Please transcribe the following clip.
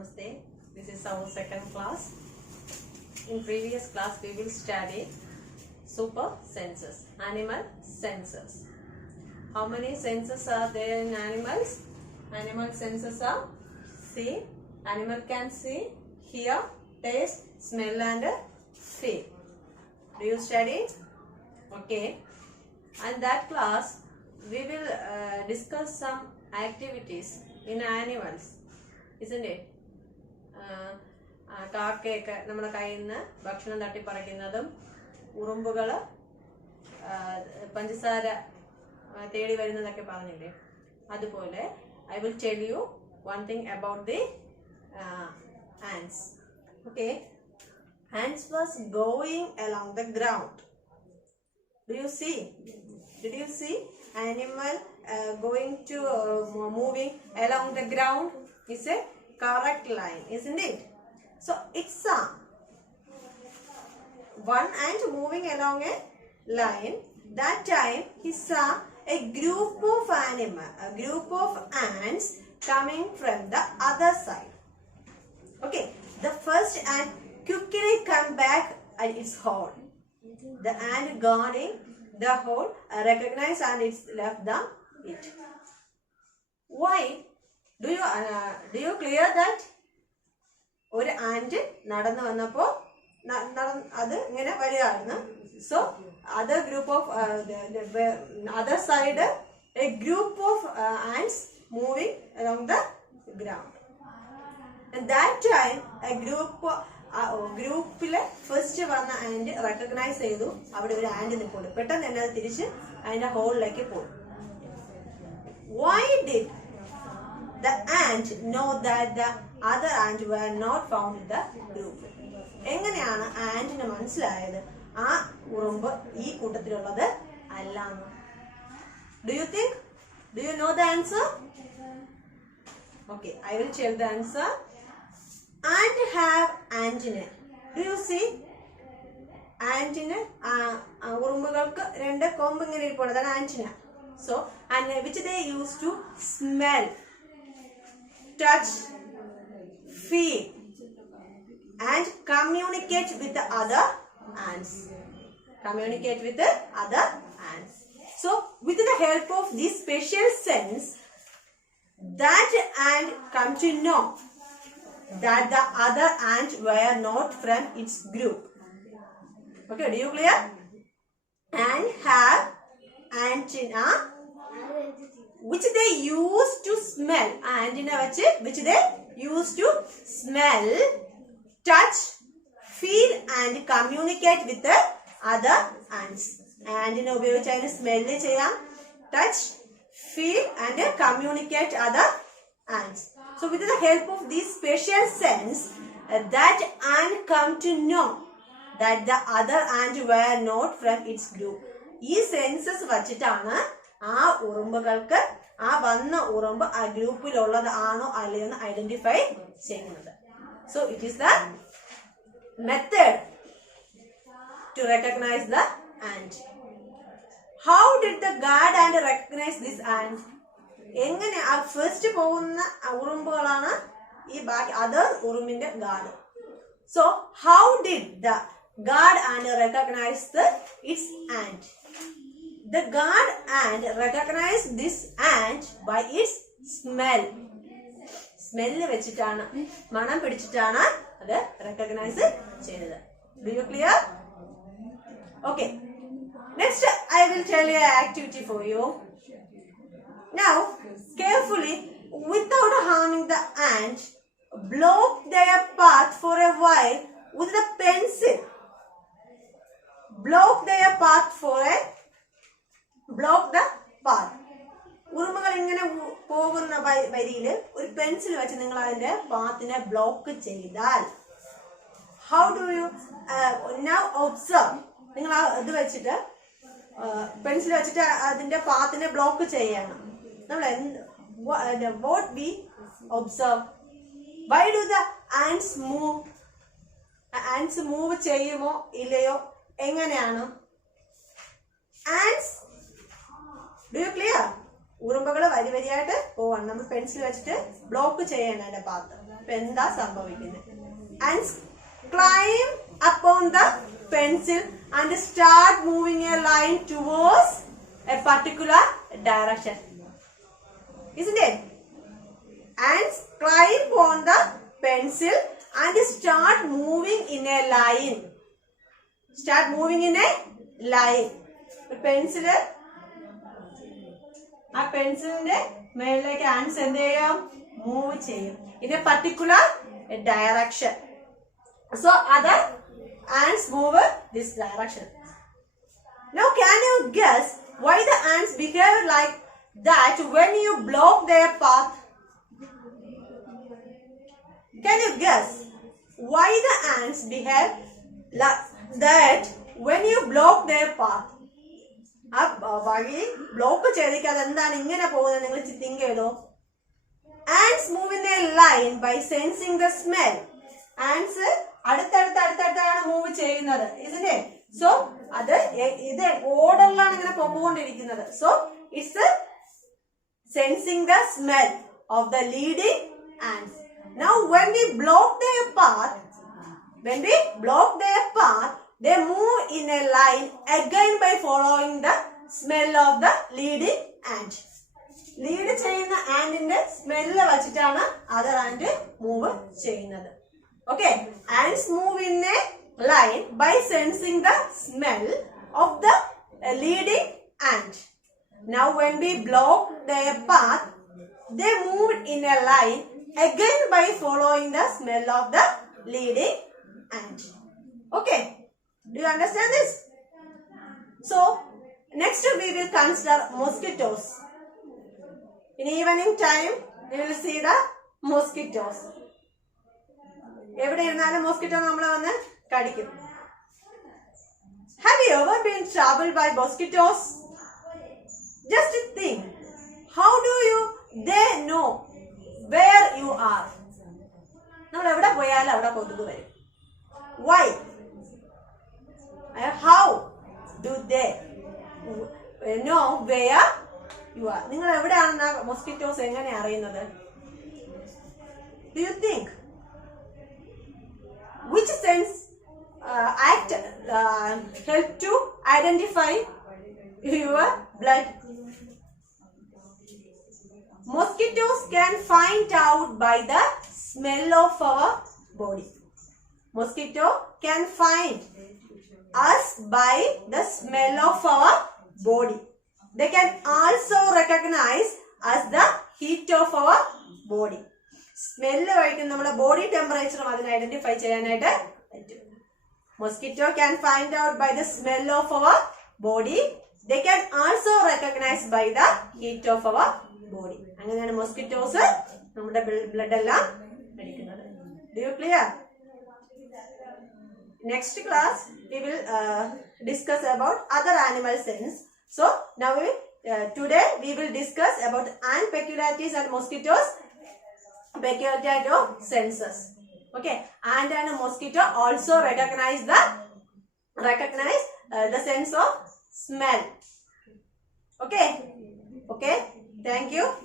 Namaste. This is our second class. In previous class we will study super senses, animal senses. How many senses are there in animals? Animal senses are see, animal can see, hear, taste, smell and feel. Do you study? Okay. And that class we will discuss some activities in animals, isn't it? കാക്കയൊക്കെ നമ്മുടെ കയ്യിൽ നിന്ന് ഭക്ഷണം തട്ടിപ്പറിക്കുന്നതും ഉറുമ്പുകൾ പഞ്ചസാര തേടി വരുന്നതൊക്കെ പറഞ്ഞില്ലേ, അതുപോലെ I will tell you one thing about the ants. Okay, ants was going along the ground. Did you see animal going to moving along the ground? Is a correct line, isn't it? So it's one ant moving along a line. That time he saw a group of ants coming from the other side. Okay, the first ant quickly come back at its hole. The ant guarding the hole recognized and it's left it. Why? Do you clear that? ഒരു ആന്റ് നടന്നു വന്നപ്പോ അത് ഇങ്ങനെ വരികയായിരുന്നു. So other group of other side a group of ants moving along the ground. And that time a ഗ്രൂപ്പിലെ ഫസ്റ്റ് വന്ന and recognise ചെയ്തു അവിടെ ഒരു ആന്റ് നിൽപ്പുണ്ട്. പെട്ടെന്ന് തന്നെ അത് തിരിച്ച് അതിന്റെ ഹോളിലേക്ക് പോയി. Why did the ant know that the other ants were not found in the group? എങ്ങനെയാണ് ആന്റിന് മനസ്സിലായത് ആ ഉറുമ്പ് ഈ കൂട്ടത്തിലുള്ളത് അല്ലാന്ന്? Do you know the answer? Okay, I will tell the answer. Ant have antennae. Do you see? Antenna ഉറുമ്പുകൾക്ക് രണ്ട് കൊമ്പ് ഇങ്ങനെ ഇരിപ്പുണ്ട്, അതാണ് antenna. So and which they use to smell, touch, feel and communicate with the other ants. So with the help of this special sense, that ant come to know that the other ants were not from its group. Okay, do you clear? And have antenna which they use to smell. Antenna which they use to smell, touch, feel and communicate with the other ants. Antenna ഉപയോഗിച്ച് അതിനെ സ്മെല്ല് ചെയ്യാം, touch, feel and communicate other ants. So with the help of this special sense, that ant come to know that the other ants were not from its group. ഈ സെൻസസ് വച്ചിട്ടാണ് ആ ഉറുമ്പുകൾക്ക് ആ വന്ന ഉറുമ്പ് ആ ഗ്രൂപ്പിലുള്ളത് ആണോ അല്ലയോ എന്ന് ഐഡന്റിഫൈ ചെയ്യുന്നത്. So it is the method to recognize the ant. How did the guard ant recognize this ant? എങ്ങനെ ആ ഫസ്റ്റ് പോകുന്ന ഉറുമ്പുകളാണ് ഈ ബാക്കി അതർ ഉറുമ്പിന്റെ guard. So how did the guard ant recognize its ant? The guard ant recognized this ant by its smell. Smell വെച്ചിട്ടാണ്, മണം പിടിച്ചിട്ടാണ് അത് റെക്കഗ്നൈസ് ചെയ്തത്. Do you clear? Okay. Next I will tell you an activity for you. Now carefully, without harming the ant, block their path for a while with the pencil. Block the path. ഉറുമ്പുകൾ ഇങ്ങനെ പോകുന്ന വരിയിൽ ഒരു പെൻസിൽ വെച്ച് നിങ്ങൾ അതിന്റെ പാത്തിനെ ബ്ലോക്ക് ചെയ്താൽ, how do you now observe? നിങ്ങൾ ഇത് വെച്ചിട്ട് പെൻസിൽ വെച്ചിട്ട് അതിന്റെ പാത്തിനെ ബ്ലോക്ക് ചെയ്യണം. നമ്മൾ what we observe? Why do the ants move? Ants move ചെയ്യുമോ ഇല്ലയോ? എങ്ങനെയാണ്? Ants, do you clear? ഉറുമ്പുകൾ വരി വരിയായിട്ട് പോവാണ്. നമ്മൾ പെൻസിൽ വെച്ചിട്ട് ബ്ലോക്ക് ചെയ്യണം അതിന്റെ പാത്ത്. അപ്പൊ എന്താ സംഭവിക്കുന്നത്? Ants climb upon the pencil and start moving a line towards a particular direction. Isn't it? Ants climb on the pencil and start moving in a line. Start moving in a line. Pencil ആ പെൻസിലിന്റെ മേളിലേക്ക് ആൻസ് എന്ത് ചെയ്യും? മൂവ് ചെയ്യും in a particular direction. So other ants move this direction. Now can you guess why the ants behave like that when you block their path? Can you guess why the ants behave like that when you block their path? ആ വഴി ബ്ലോക്ക് ചെയ്തിരിക്കാതെ എന്താണ് ഇങ്ങനെ പോകുന്നത്? നിങ്ങൾ തിങ്ക് ചെയ്തോ. Ants move in a line by sensing the smell. Ants അടുത്തടുത്താണ് move ചെയ്യുന്നത്. ഇതിന്റെ സോ അത് ഇത് ഓർഡറിലാണ് ഇങ്ങനെ പൊക്കോണ്ടിരിക്കുന്നത്. So it's sensing the smell of the leading ants. Now when we block their path, they move in a line again by following the smell of the leading ant. Lead ചെയ്യുന്ന ആന്റിന്റെ സ്മെല്ല് വെച്ചിട്ടാണ് other and move ചെയ്യുന്നത്. Okay, ants move in a line by sensing the smell of the leading ant. Now when we block their path, they move in a line again by following the smell of the leading ant. Okay, do you understand this? So next we will consider mosquitoes. In evening time we will see the mosquitoes. എവിടെ ഇരുന്നാലും മോസ്കിറ്റോ നമ്മളെ വന്ന് കടിക്കും. Have you ever been troubled by mosquitoes? Just think, how do they know where you are? നമ്മൾ എവിടെ പോയാലും അവിടെ കൊതുക് വരും. Why? How do they know where you are? നിങ്ങൾ എവിടെയാണെന്ന് മോസ്കിറ്റോസ് എങ്ങനെ അറിയുന്നത്? Do you think? Which sense help to identify your blood? Mosquitoes can find out by the smell of our body. Mosquito can find us by the smell of our body. They can also recognize as the heat of our body. Smell കഴിക്കുന്ന നമ്മുടെ ബോഡി ടെമ്പറേച്ചറും അതിനെ ഐഡന്റിഫൈ ചെയ്യാനായിട്ട് പറ്റും. Mosquito can find out by the smell of our body. They can also recognize by the heat of our body. അങ്ങനെയാണ് മോസ്കിറ്റോസ് നമ്മുടെ ബ്ലഡ് എല്ലാം കഴിക്കുന്നത്. Do you clear? Next class we will discuss about other animal sense. So now today we will discuss about ant peculiarities and mosquitoes peculiarity of senses. Okay, ant and mosquito also recognize the sense of smell. Okay, thank you.